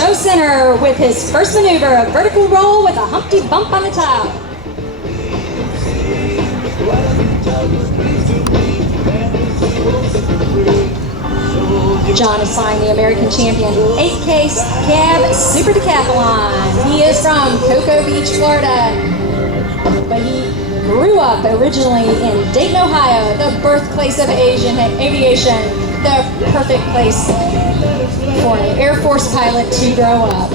show center with his first maneuver, a vertical roll with a Humpty bump on the top. John is flying the American champion 8K Cab Super Decathlon. He is from Cocoa Beach, Florida, but he grew up originally in Dayton, Ohio, the birthplace of aviation, the perfect place for an Air Force pilot to grow up.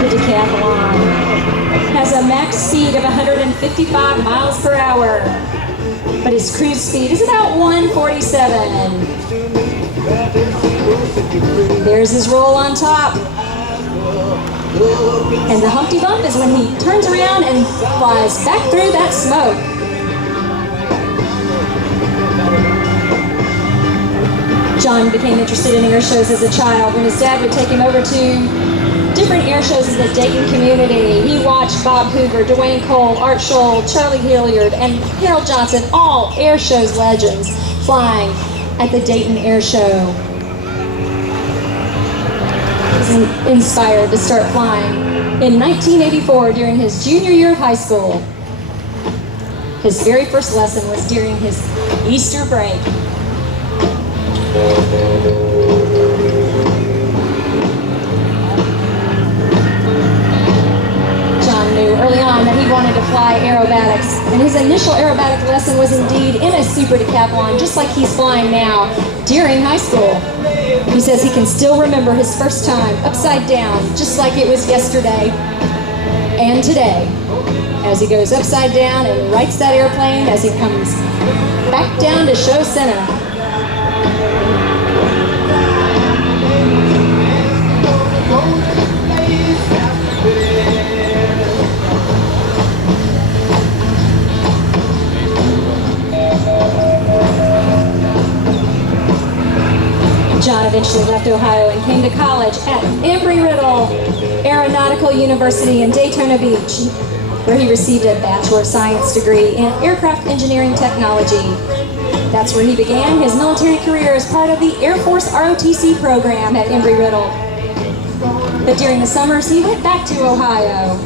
The Decathlon has a max speed of 155 miles per hour, but his cruise speed is about 147. There's his roll on top. And the Humpty Bump is when he turns around and flies back through that smoke. John became interested in air shows as a child when his dad would take him over to different air shows in the Dayton community. He watched Bob Hoover, Dwayne Cole, Art Scholl, Charlie Hilliard, and Harold Johnson, all air shows legends, flying at the Dayton Air Show. He was inspired to start flying in 1984 during his junior year of high school. His very first lesson was during his Easter break. John knew early on that he wanted to fly aerobatics, and his initial aerobatic lesson was indeed in a Super Decathlon, just like he's flying now, during high school. He says he can still remember his first time upside down, just like it was yesterday and today, as he goes upside down and rights that airplane as he comes back down to show center. John eventually left Ohio and came to college at Embry-Riddle Aeronautical University in Daytona Beach, where he received a Bachelor of Science degree in Aircraft Engineering Technology. That's where he began his military career as part of the Air Force ROTC program at Embry-Riddle. But during the summers, he went back to Ohio,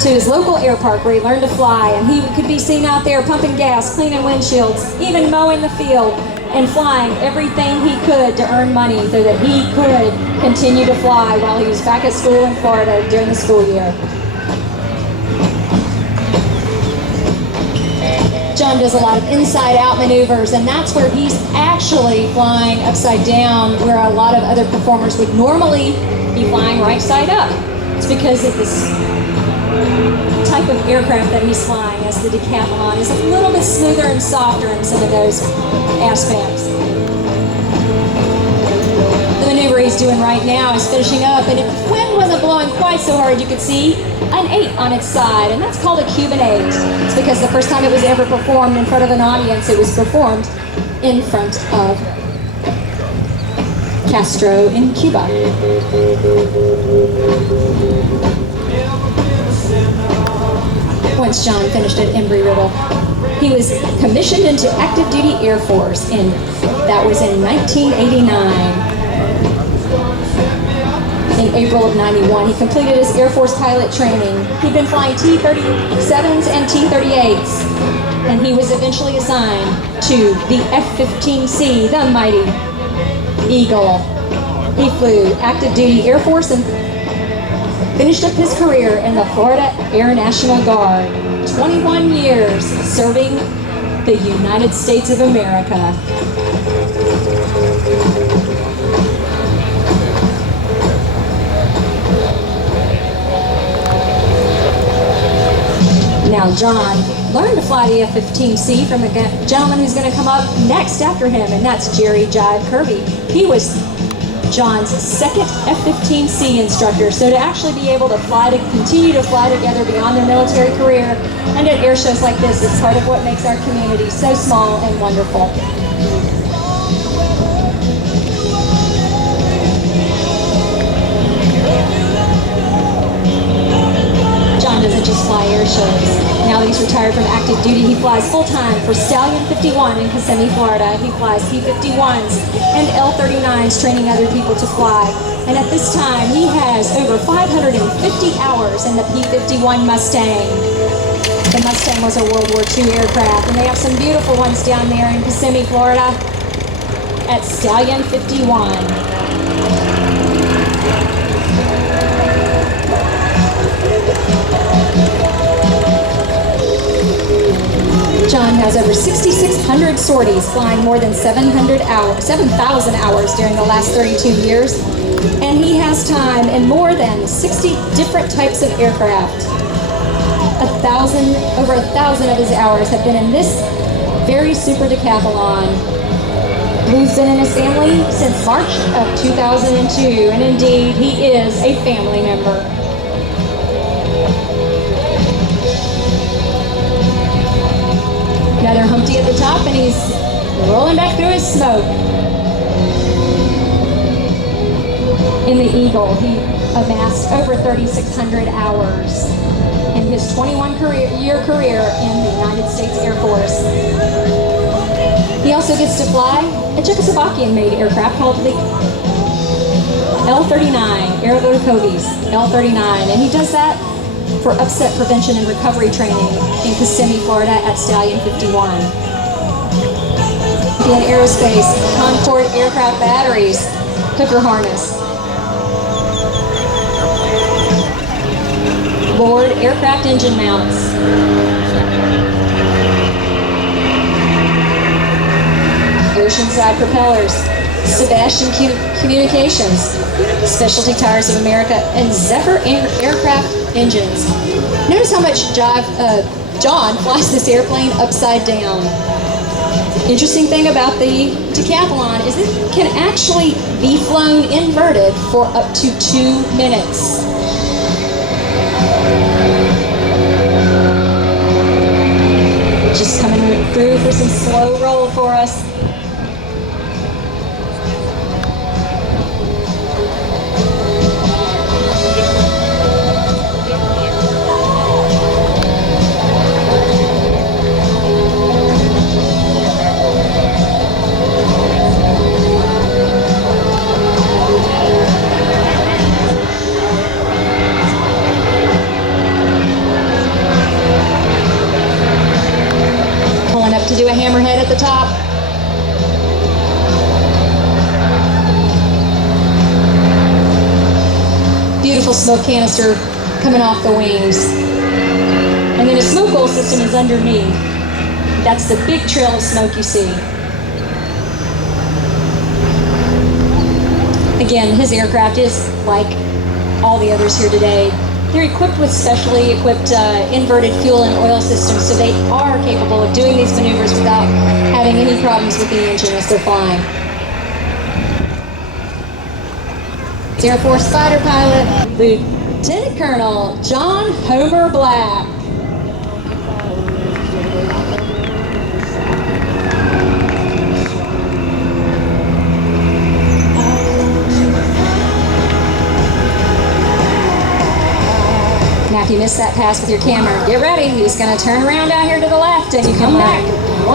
to his local air park where he learned to fly, and he could be seen out there pumping gas, cleaning windshields, even mowing the field, and flying everything he could to earn money so that he could continue to fly while he was back at school in Florida during the school year. John does a lot of inside-out maneuvers, and that's where he's actually flying upside down, where a lot of other performers would normally be flying right side up. It's because of this type of aircraft that he's flying, as the Decathlon is a little bit smoother and softer in some of those aspects. The maneuver he's doing right now is finishing up, and if the wind wasn't blowing quite so hard, you could see an 8 on its side, and that's called a Cuban 8. It's because the first time it was ever performed in front of an audience, it was performed in front of Castro in Cuba. Once John finished at Embry-Riddle, he was commissioned into active duty Air Force, and that was in 1989. In April of 91, he completed his Air Force pilot training. He'd been flying T-37s and T-38s, and he was eventually assigned to the F-15C, the mighty Eagle. He flew active duty Air Force and finished up his career in the Florida Air National Guard. 21 years serving the United States of America. Now John learned to fly the F-15C from a gentleman who's going to come up next after him, and that's Jerry Jive Kirby. He was John's second F-15C instructor, so to actually be able to continue to fly together beyond their military career and at air shows like this is part of what makes our community so small and wonderful. just fly air shows. Now that he's retired from active duty, he flies full-time for Stallion 51 in Kissimmee, Florida. He flies P-51s and L-39s, training other people to fly. And at this time, he has over 550 hours in the P-51 Mustang. The Mustang was a World War II aircraft, and they have some beautiful ones down there in Kissimmee, Florida at Stallion 51. John has over 6,600 sorties, flying more than 7,000 hours during the last 32 years, and he has time in more than 60 different types of aircraft. Over 1,000 of his hours have been in this very super decathlon. Blue's been in his family since March of 2002, and indeed, he is a family member. Another Humpty at the top, and he's rolling back through his smoke. In the Eagle, he amassed over 3,600 hours in his 21-year career in the United States Air Force. He also gets to fly a Czechoslovakian-made aircraft called the L-39, Aerobotokovi's L-39, and he does that for upset prevention and recovery training in Kissimmee, Florida at Stallion 51. In aerospace, Concorde aircraft batteries, hooker harness. Board aircraft engine mounts. Oceanside propellers, Sebastian Communications, Specialty Tires of America, and Zephyr aircraft engines. Notice how much John flies this airplane upside down. Interesting thing about the Decathlon is it can actually be flown inverted for up to 2 minutes. Just coming through for some slow roll for us. To do a hammerhead at the top. Beautiful smoke canister coming off the wings. And then a smoke hole system is underneath. That's the big trail of smoke you see. Again, his aircraft is like all the others here today. They're equipped with specially equipped inverted fuel and oil systems, so they are capable of doing these maneuvers without having any problems with the engine as they're flying. Air Force fighter pilot, Lieutenant Colonel John Homer Black. Now, if you miss that pass with your camera, get ready. He's going to turn around out here to the left and come back.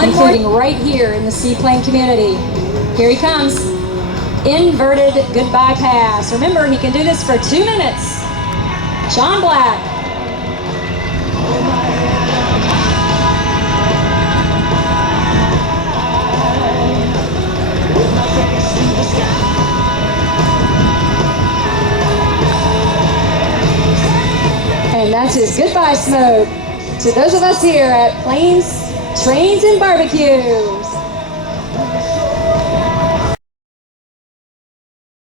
Including right here in the seaplane community. Here he comes. Inverted goodbye pass. Remember, he can do this for 2 minutes. John Black. And that's his goodbye smoke to those of us here at Planes, Trains, and Barbecues.